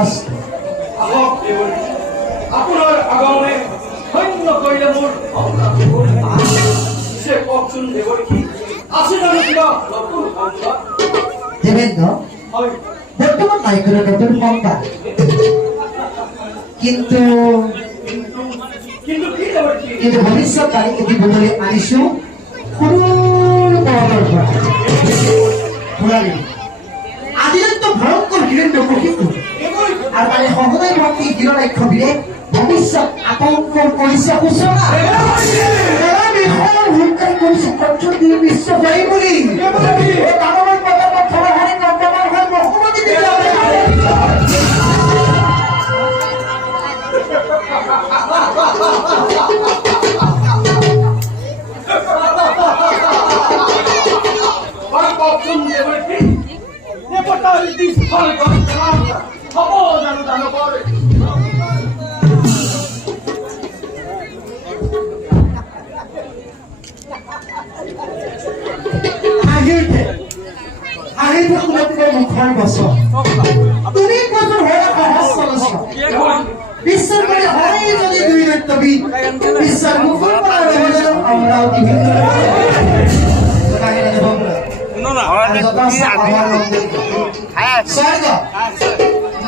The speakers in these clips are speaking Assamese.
শাস্ত্ৰ আহক দেৱৰী, আপোনাৰ আগমনে ধন্য কৰিলে মোৰ পিছে কওকচোন দেৱৰী, কি আছে জানো কিবা নতুন সংবাদ? দেবেন্দ্ৰ হয়, বৰ্তমান নাই কোনো নতুন সংবাদ, কিন্তু কিন্তু কি দেৱৰী, কি কিন্তু ভৱিষ্যতবাণী এটি বদলি আনিছো সৰু পৰ্বতৰ পৰা ফুৰাবি আজিলৈতো ভয়ংকৰ হিৰণ্য কশিপু দেৱৰী, আৰু তাৰে সহদায় ভক্তি হিৰণ্যাক্ষবীৰে ভৱিষ্যত আতংকৰ কৰিছে সূচনা কৰিছে কণ্ঠ দিয়ে বিশ্ব জয়ী বুলি দানৱৰ পতাকা থৰহাৰি নন্দনৰ হৈ মহমতি হয় কওকচোন দেৱৰী, কি দেৱতাৰ দিশফল হ'ব জানো দানৱৰ? হাঁহিতে শুনাতিৰে মুখৰ বচন তুমি কোৱাচোন হয় সহজ চলচ বিশ্বৰ কৰি হয় যদি দুই নৃত্যবিদ বিশ্বৰ মুখৰ পৰা ৰহজানো অমৰাৱতী স্বৰ্গ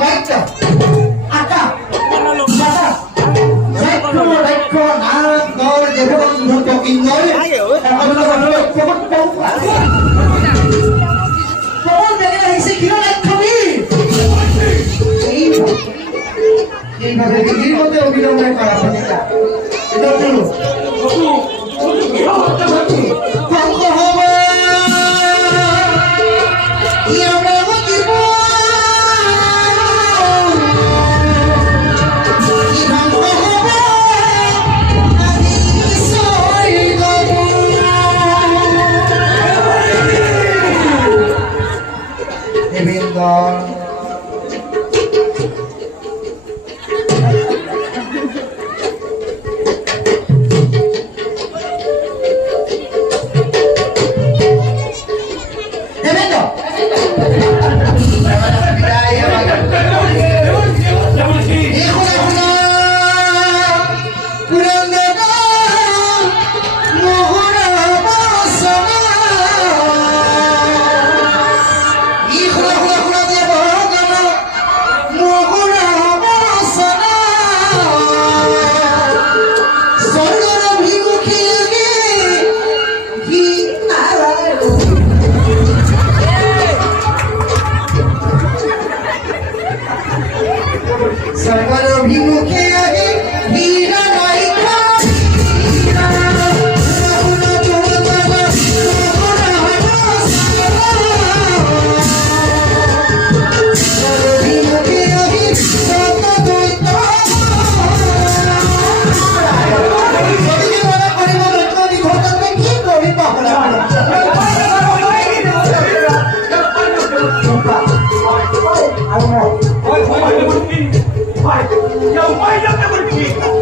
মধ্য আকাশ নাম গড় দেৱবন্ধু ইন্দৰ এইভাবে দিদিৰ মধ্যে অবিলম্বন কৰা ভূমিকা হয়, দেৱৰী, কি হয়, মই যাম দেৱৰী, কি